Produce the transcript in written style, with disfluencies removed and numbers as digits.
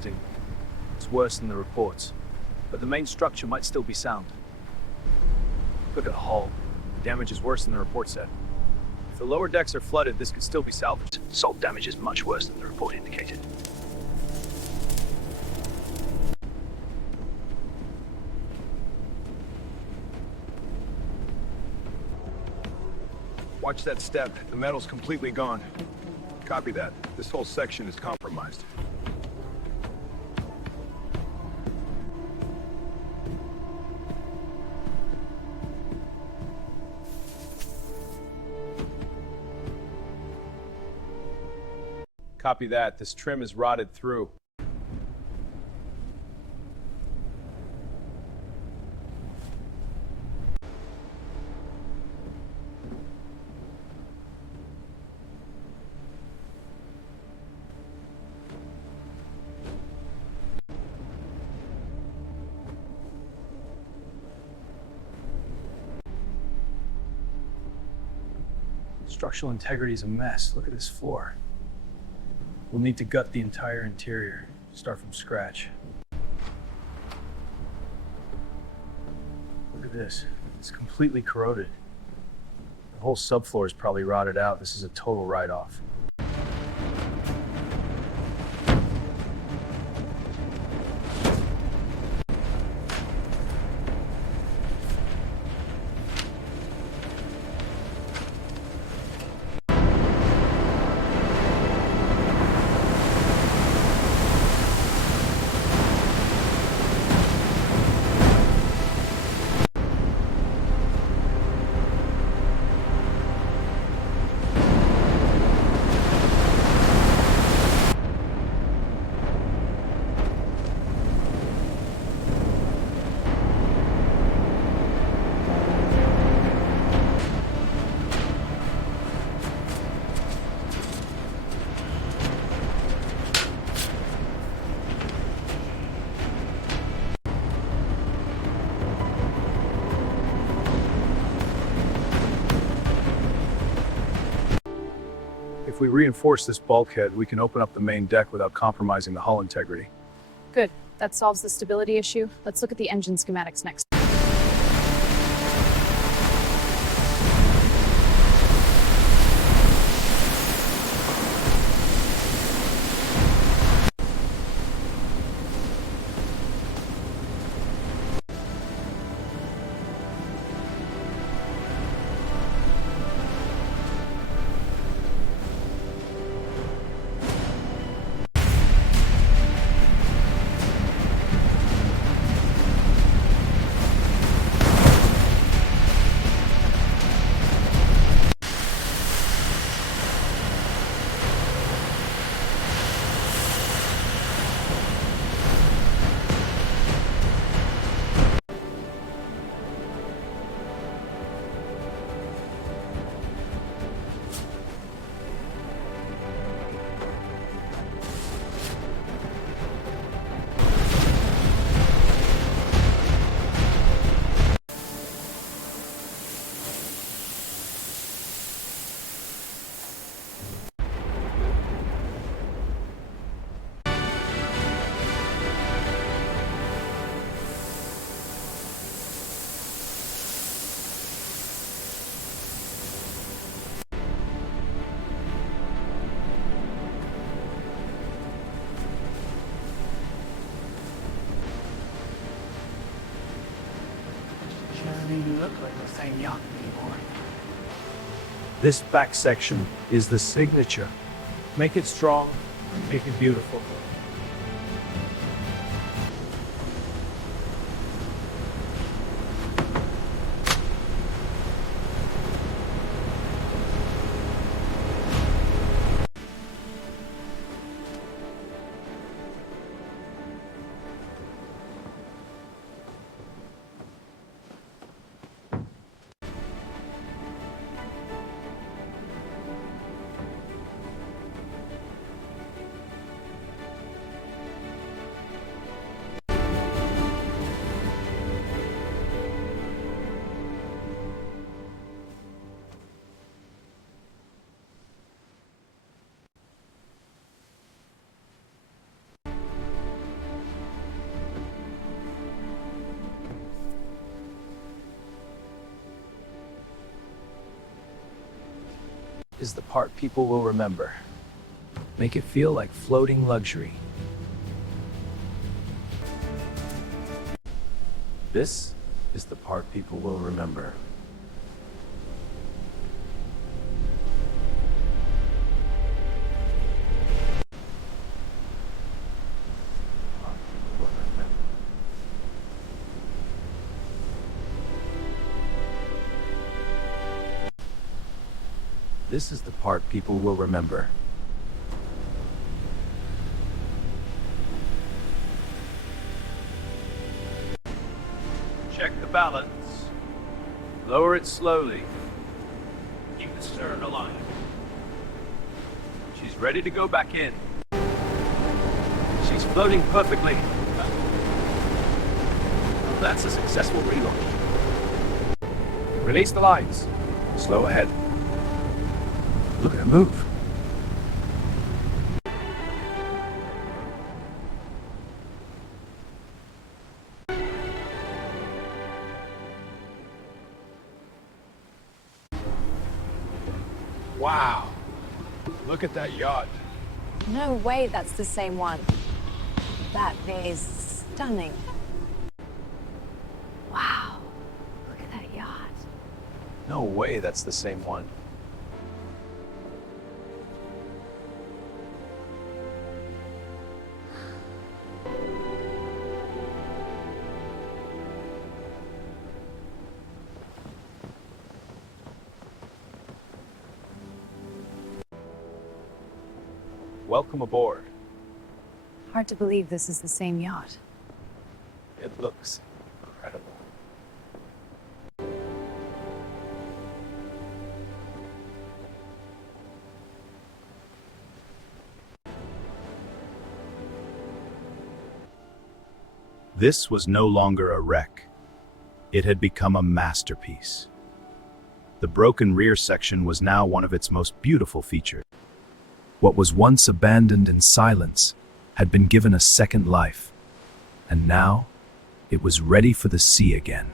deteriorating. It's worse than the reports, but the main structure might still be sound. Look at the hull. The damage is worse than the report said. If the lower decks are flooded, this could still be salvaged. Salt damage is much worse than the report indicated. Watch that step. The metal's completely gone. Copy that. This whole section is compromised. Copy that. This trim is rotted through. Structural integrity is a mess. Look at this floor. We'll need to gut the entire interior, start from scratch. Look at this. It's completely corroded. The whole subfloor is probably rotted out. This is a total write-off. If we reinforce this bulkhead, we can open up the main deck without compromising the hull integrity. Good. That solves the stability issue. Let's look at the engine schematics next. Doesn't look like the same yacht anymore. This back section is the signature. Make it strong, make it beautiful. is the part people will remember. Make it feel like floating luxury. This is the part people will remember. This is the part people will remember. Check the balance. Lower it slowly. Keep the stern aligned. She's ready to go back in. She's floating perfectly. That's a successful relaunch. Release the lines. Slow ahead. Look at her move. Wow. Look at that yacht. No way that's the same one. That is stunning. Wow. Look at that yacht. No way that's the same one. Welcome aboard. Hard to believe this is the same yacht. It looks incredible. This was no longer a wreck. It had become a masterpiece. The broken rear section was now one of its most beautiful features. What was once abandoned in silence had been given a second life, and now it was ready for the sea again.